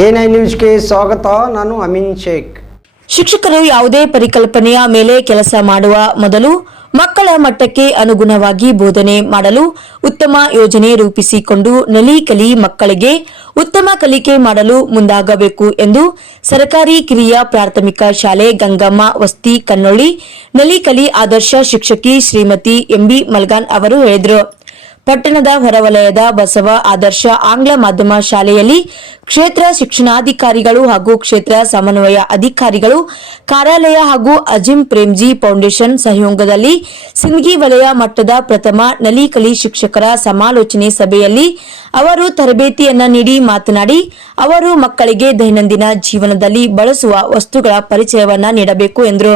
I ನ್ಯೂಸ್ಗೆ ಸ್ವಾಗತ, ನಾನು ಅಮೀನ್ ಶೇಖ್. ಶಿಕ್ಷಕರು ಯಾವುದೇ ಪರಿಕಲ್ಪನೆಯ ಮೇಲೆ ಕೆಲಸ ಮಾಡುವ ಮೊದಲು ಮಕ್ಕಳ ಮಟ್ಟಕ್ಕೆ ಅನುಗುಣವಾಗಿ ಬೋಧನೆ ಮಾಡಲು ಉತ್ತಮ ಯೋಜನೆ ರೂಪಿಸಿಕೊಂಡು ನಲಿಕಲಿ ಮಕ್ಕಳಿಗೆ ಉತ್ತಮ ಕಲಿಕೆ ಮಾಡಲು ಮುಂದಾಗಬೇಕು ಎಂದು ಸರ್ಕಾರಿ ಕಿರಿಯ ಪ್ರಾಥಮಿಕ ಶಾಲೆ ಗಂಗಮ್ಮ ವಸ್ತಿ ಕನ್ನೊಳ್ಳಿ ನಲಿಕಲಿ ಆದರ್ಶ ಶಿಕ್ಷಕಿ ಶ್ರೀಮತಿ ಎಂಬಿ ಮಲ್ಗಾನ್ ಅವರು ಹೇಳಿದರು. ಪಟ್ಟಣದ ಹೊರವಲಯದ ಬಸವ ಆದರ್ಶ ಆಂಗ್ಲ ಮಾಧ್ಯಮ ಶಾಲೆಯಲ್ಲಿ ಕ್ಷೇತ್ರ ಶಿಕ್ಷಣಾಧಿಕಾರಿಗಳು ಹಾಗೂ ಕ್ಷೇತ್ರ ಸಮನ್ವಯ ಅಧಿಕಾರಿಗಳು ಕಾರ್ಯಾಲಯ ಹಾಗೂ ಅಜಿಂ ಪ್ರೇಮ್ಜಿ ಫೌಂಡೇಶನ್ ಸಹಯೋಗದಲ್ಲಿ ಸಿಂದಗಿ ವಲಯ ಮಟ್ಟದ ಪ್ರಥಮ ನಲಿಕಲಿ ಶಿಕ್ಷಕರ ಸಮಾಲೋಚನೆ ಸಭೆಯಲ್ಲಿ ಅವರು ತರಬೇತಿಯನ್ನ ನೀಡಿ ಮಾತನಾಡಿ, ಅವರು ಮಕ್ಕಳಿಗೆ ದೈನಂದಿನ ಜೀವನದಲ್ಲಿ ಬಳಸುವ ವಸ್ತುಗಳ ಪರಿಚಯವನ್ನ ನೀಡಬೇಕು ಎಂದರು.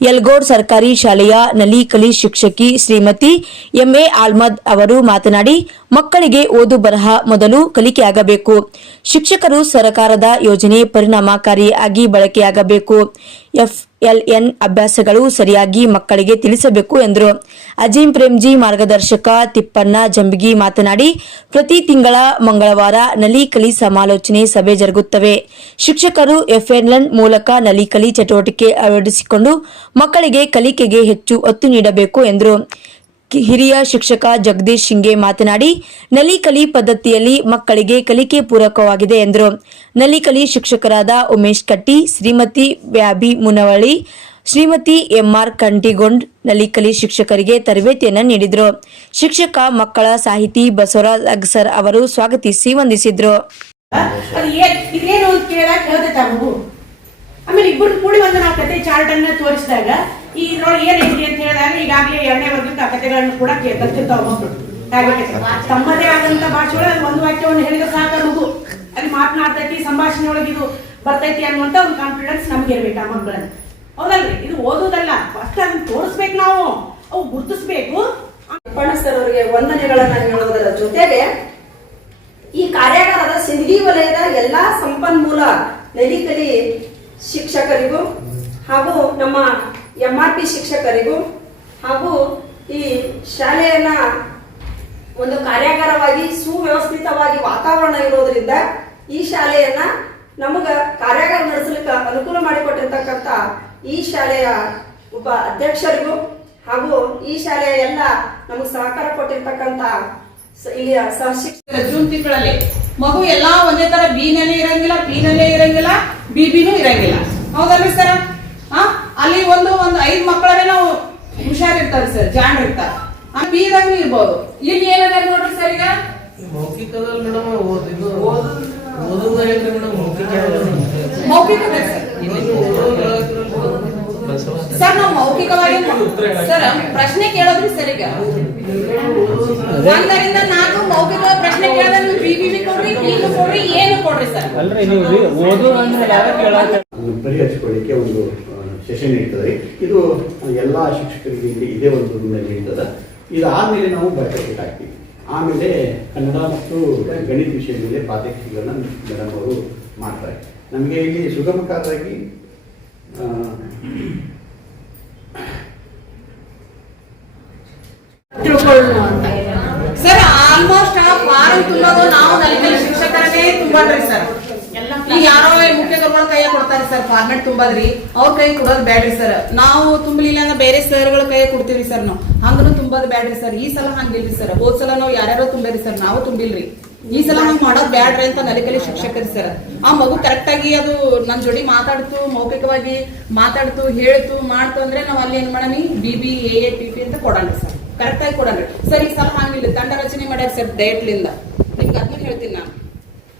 ಯಲ್ಗೋಡ್ ಸರ್ಕಾರಿ ಶಾಲೆಯ ನಲಿಕಲಿ ಶಿಕ್ಷಕಿ ಶ್ರೀಮತಿ ಎಂಎ ಆಲ್ಮದ್ ಅವರು ಮಾತನಾಡಿ, ಮಕ್ಕಳಿಗೆ ಓದು ಬರಹ ಮೊದಲು ಕಲಿಕೆಯಾಗಬೇಕು. ಶಿಕ್ಷಕರು ಸರ್ಕಾರದ ಯೋಜನೆ ಪರಿಣಾಮಕಾರಿಯಾಗಿ ಬಳಕೆಯಾಗಬೇಕು. ಎಫ್ಎಲ್ಎನ್ ಅಭ್ಯಾಸಗಳು ಸರಿಯಾಗಿ ಮಕ್ಕಳಿಗೆ ತಿಳಿಸಬೇಕು ಎಂದರು. ಅಜೀಂ ಪ್ರೇಮ್ಜಿ ಮಾರ್ಗದರ್ಶಕ ತಿಪ್ಪಣ್ಣ ಜಂಬಿಗಿ ಮಾತನಾಡಿ, ಪ್ರತಿ ತಿಂಗಳ ಮಂಗಳವಾರ ನಲಿಕಲಿ ಸಮಾಲೋಚನೆ ಸಭೆ ಜರುಗುತ್ತವೆ. ಶಿಕ್ಷಕರು ಎಫ್ಎಲ್ಎನ್ ಮೂಲಕ ನಲಿಕಲಿ ಚಟುವಟಿಕೆ ಅಳವಡಿಸಿಕೊಂಡು ಮಕ್ಕಳಿಗೆ ಕಲಿಕೆಗೆ ಹೆಚ್ಚು ಒತ್ತು ನೀಡಬೇಕು ಎಂದರು. ಹಿರಿಯ ಶಿಕ್ಷಕ ಜಗದೀಶ್ ಶಿಂಗೆ ಮಾತನಾಡಿ, ನಲಿಕಲಿ ಪದ್ಧತಿಯಲ್ಲಿ ಮಕ್ಕಳಿಗೆ ಕಲಿಕೆ ಪೂರಕವಾಗಿದೆ ಎಂದರು. ನಲಿಕಲಿ ಶಿಕ್ಷಕರಾದ ಉಮೇಶ್ ಕಟ್ಟಿ, ಶ್ರೀಮತಿ ವ್ಯಾಬಿ ಮುನವಳಿ ಶ್ರೀಮತಿ ಎಂಆರ್ ಕಂಟಿಗೊಂಡ್ ನಲಿಕಲಿ ಶಿಕ್ಷಕರಿಗೆ ತರಬೇತಿಯನ್ನು ನೀಡಿದರು. ಶಿಕ್ಷಕ ಮಕ್ಕಳ ಸಾಹಿತಿ ಬಸವರಾಜ್ ಅಗ್ಸರ್ ಅವರು ಸ್ವಾಗತಿಸಿ ವಂದಿಸಿದ್ರು. ಆಮೇಲೆ ಇಬ್ಬರು ಕೂಡಿ ಒಂದು ನಾವು ಕತೆ ಚಾರ್ಟ್ ಅನ್ನ ತೋರಿಸಿದಾಗ ಈ ನೋಡಿ ಏನೈತಿ ಅಂತ ಹೇಳಿದಾಗ ಈಗಾಗಲೇ ಎರಡನೇ ವರ್ಗಕ್ಕೆ ಆ ಕತೆಗಳನ್ನು ಕೂಡ ಕಲ್ತಿರ್ತಾವ ಮಕ್ಕಳು ತಮ್ಮದೇ ಆದಂತ ಭಾಷೆ ಒಳಗೆ ಒಂದು ವಾಕ್ಯವನ್ನು ಹೇಳಿದ್ರೆ ಸಾಕ ಮಗು ಅಲ್ಲಿ ಮಾತನಾಡ್ತೈತಿ ಸಂಭಾಷಣೆ ಒಳಗೆ ಇದು ಬರ್ತೈತಿ ಅನ್ನುವಂತ ಒಂದು ಕಾನ್ಫಿಡೆನ್ಸ್ ನಮ್ಗೆ ಇರ್ಬೇಕು ಆ ಮಕ್ಕಳನ್ನ ಹೌದಲ್ರಿ? ಇದು ಓದುದಲ್ಲ. ಫಸ್ಟ್ ಅದನ್ನ ತೋರಿಸ್ಬೇಕು ನಾವು. ಅವು ಗುರುತಿಸ್ಬೇಕು. ಅವರಿಗೆ ವಂದನೆಗಳನ್ನ ಹೇಳುವುದರ ಜೊತೆಗೆ ಈ ಕಾರ್ಯಾಗಾರದ ಸಿಂಧಿ ವಲಯದ ಎಲ್ಲಾ ಸಂಪನ್ಮೂಲ ನಲಿಕಲಿ ಶಿಕ್ಷಕರಿಗೂ ಹಾಗೂ ನಮ್ಮ ಎಂ ಆರ್ ಪಿ ಶಿಕ್ಷಕರಿಗೂ ಹಾಗೂ ಈ ಶಾಲೆಯನ್ನ ಒಂದು ಕಾರ್ಯಾಗಾರವಾಗಿ, ಸುವ್ಯವಸ್ಥಿತವಾಗಿ ವಾತಾವರಣ ಇರೋದ್ರಿಂದ ಈ ಶಾಲೆಯನ್ನ ನಮಗ ಕಾರ್ಯಾಗಾರ ನಡೆಸಲಿಕ್ಕೆ ಅನುಕೂಲ ಮಾಡಿಕೊಟ್ಟಿರ್ತಕ್ಕಂಥ ಈ ಶಾಲೆಯ ಒಬ್ಬ ಅಧ್ಯಕ್ಷರಿಗೂ ಹಾಗೂ ಈ ಶಾಲೆಯ ಎಲ್ಲ ನಮಗೆ ಸಹಕಾರ ಕೊಟ್ಟಿರ್ತಕ್ಕಂಥ ಇಲ್ಲಿಯ ಸಹ ಶಿಕ್ಷಕರ. ಜೂನ್ ತಿಂಗಳಲ್ಲಿ ಮಗು ಎಲ್ಲಾ ಒಂದೇ ತರ ಬಿ ನಲ್ಲಿ ಇರಂಗಿಲ್ಲ ಪಿನಲ್ಲೇ ಇರಂಗಿಲ್ಲ ಬಿ ಬಿನೂ ಇರಂಗಿಲ್ಲ. ಹೌದಲ್ರಿ ಸರ್ ಅಲ್ಲಿ ಒಂದು ಒಂದು ಐದು ಮಕ್ಕಳೇ ನಾವು ಹುಷಾರಿರ್ತಾರೆ ಸರ್ ಜಾಣ್ ಇರ್ತಾರ ಆ ಬಿ ಇರ್ಬೋದು. ಇಲ್ಲಿ ಏನದ ನೋಡ್ರಿ ಸರ್ ಈಗ? ಮೌಖಿಕದಲ್ಲಿ ಮೇಡಮ್ ಓದಿದ್ದು ಓದುವುದು ಹೇಳಿದ್ರೆ ಮೇಡಮ್ ಮೌಖಿಕ ಸರ್ ನಾವು ಮೌಖಿಕವಾಗಿ ಸರ್ ಪ್ರಶ್ನೆ ಕೇಳೋದ್ರಿ ಸರ್ ಈಗ. ಒಂದರಿಂದ ನಾಲ್ಕು ಮೌಖಿಕ ಪ್ರಶ್ನೆ ಕೇಳಿದ್ರೆ ಅಲ್ರಿ ನೀವು ಓದು ಪರಿಹರಿಸಿಕೊಳ್ಳಿಕ್ಕೆ ಒಂದು ಸೆಷನ್ ಇರ್ತದೆ. ಇದು ಎಲ್ಲಾ ಶಿಕ್ಷಕರಿಗೆ ಇಲ್ಲಿ ಇದೇ ಒಂದು ರೂಮ್ನಲ್ಲಿ ಇರ್ತದೆ. ಇದಾದಮೇಲೆ ನಾವು ಬಯೋಟೆಕ್ ಹಾಕ್ತೀವಿ ಆಮೇಲೆ ಕನ್ನಡ ಮತ್ತು ಗಣಿತ ವಿಷಯದ ಮೇಲೆ ಪ್ರಾತ್ಯಕ್ಷಿಕೆಗಳನ್ನ ಮೇಡಮ್ ಅವರು ಮಾಡ್ತಾರೆ. ನಮಗೆ ಇಲ್ಲಿ ಸುಗಮಕಾರರಾಗಿ ಆ, ಸರ್ ಆಲ್ಮೋಸ್ಟ್ ಫಾರಂ ತುಂಬೋದು ನಾವು ತುಂಬಾಡ್ರಿ ಸರ್ ಈಗ ಯಾರೋ ಮುಖ್ಯಗಳು ಕೈಯ ಕೊಡ್ತಾರೆ ಸರ್ ಫಾರ್ಮೆಟ್ ತುಂಬದ್ರಿ ಅವ್ರ ಕೈ ಕೊಡೋದು ಬ್ಯಾಡ್ರಿ ಸರ್ ನಾವು ತುಂಬಲಿಲ್ಲ ಅಂದ್ರೆ ಬೇರೆ ಸರ್ಗಳ ಕೈ ಕೊಡ್ತೀವಿ ಸರ್ ನಾವು. ಹಂಗನು ತುಂಬೋದು ಬ್ಯಾಡ್ರಿ ಸರ್ ಈ ಸಲ ಹಂಗಿಲ್ರಿ ಸರ್ ಹೋದ್ ಸಲ ನಾವು ಯಾರ್ಯಾರೋ ತುಂಬೇರಿ ಸರ್ ನಾವು ತುಂಬಿಲ್ರಿ. ಈ ಸಲ ಹಂಗ್ ಮಾಡೋದ್ ಬ್ಯಾಡ್ರಿ ಅಂತ ನಲಿಕಲಿ ಶಿಕ್ಷಕರಿ ಸರ್ ಆ ಮಗು ಕರೆಕ್ಟ್ ಆಗಿ ಅದು ನನ್ ಜೋಡಿ ಮಾತಾಡ್ತು ಮೌಖಿಕವಾಗಿ ಮಾತಾಡ್ತು ಹೇಳ್ತು ಮಾಡ್ತು ಅಂದ್ರೆ ನಾವ್ ಅಲ್ಲಿ ಏನ್ ಮಾಡಮಿ? B B A A P P ಅಂತ ಕೊಡಣ್ರಿ ಸರ್ ಕರೆಕ್ಟ್ ಆಗಿ ಕೊಡಣ್ರಿ ಸರ್ ಈ ಸಲ ಹಂಗಿಲ್ಲ. ತಂಡ ರಚನೆ ಮಾಡ್ಯಾರ ಸರ್ ಡಯಟ್ಲಿಂದ ನಿಮ್ಗೆ ಅದನ್ನ ಹೇಳ್ತೀನಿ ನಾನು.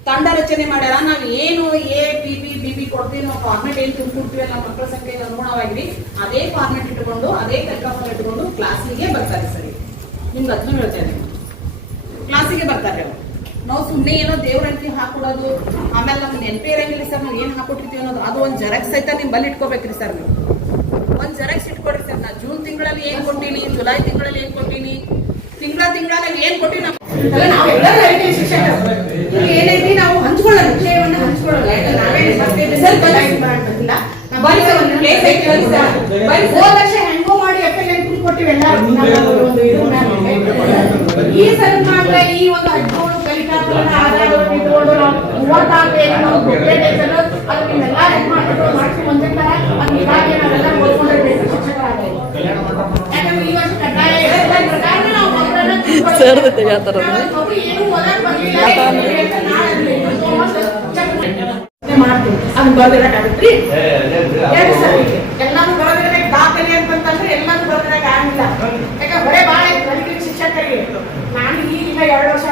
ತಂಡ ರಚನೆ ಮಾಡ್ಯಾರ. ನಾವ್ ಏನು A P B B P ಕೊಡ್ತೀವಿ ನಾವು ಫಾರ್ಮೆಟ್ ಏನ್ ತುಂಬಿಕೊಡ್ತೀವಿ ನಮ್ಮ ಮಕ್ಕಳ ಸಂಖ್ಯೆಗೆ ಅನುಗುಣವಾಗಿ ಅದೇ ಫಾರ್ಮೆಟ್ ಇಟ್ಕೊಂಡು, ಅದೇ ಕಲ್ಕಫಲ ಇಟ್ಕೊಂಡು ಕ್ಲಾಸಿಗೆ ಬರ್ತಾರೆ ಸರಿ. ನಿಮ್ಗೆ ಅದನ್ನು ಹೇಳ್ತೇನೆ ಕ್ಲಾಸಿಗೆ ಬರ್ತಾರೆ ನಾವು ಸುಮ್ಮನೆ ಏನೋ ದೇವ್ರ ಅಂಕಿ ಹಾಕೊಡೋದು, ಆಮೇಲೆ ನಮ್ಗೆ ನೆನಪೇ ಇರಂಗಿಲ್ಲ ಸರ್ ನಾವು ಏನ್ ಹಾಕೊಟ್ಟಿರ್ತೀವಿ ಅನ್ನೋದು. ಅದು ಒಂದು ಜೆರಾಕ್ಸ್ ಸಹಿತ ನಿಮ್ ಬಲ್ಲಿ ಇಟ್ಕೋಬೇಕ್ರಿ ಸರ್ ನೀವು. ಒಂದು ಜೆರಾಕ್ಸ್ ಇಟ್ಕೊಡ್ರಿ ಸರ್. ನಾ ಜೂನ್ ತಿಂಗಳಲ್ಲಿ ಏನ್ ಕೊಟ್ಟಿನಿ, ಜುಲೈ ತಿಂಗಳಲ್ಲಿ ಏನ್ ಕೊಟ್ಟಿನಿ, ತಿಂಗಳ ತಿಂಗಳ ಏನ್ ಕೊಟ್ಟಿನಿ ಹೇಳ್ತೀವಿ ಶಿಕ್ಷಕರು ಇಲ್ಲಿ ಏನೈತಿ ನಾವು ಹಂಚ್ಕೊಳ್ಳೋಣ ನಾವು ಬರೀ ಸರ್ ಒಂದು ವರ್ಷ ಏನು ಅದು ಬರ್ದಿರ ಆಗುತ್ತೆ ಎರಡು ಸಾವಿರ ಎಲ್ಲಾನು ಬರ್ದಿರ ದಾಖಲೆ ಅಂತಂದ್ರೆ ಎಲ್ಲಾನು ಬರ್ದಿರ ಆಗಿಲ್ಲ ಯಾಕಂದ್ರೆ ಬರೇ ಭಾಳ ಐತೆ ಶಿಕ್ಷಕರಿಗೆ. ನಾನು ಈಗ ಎರಡು ವರ್ಷ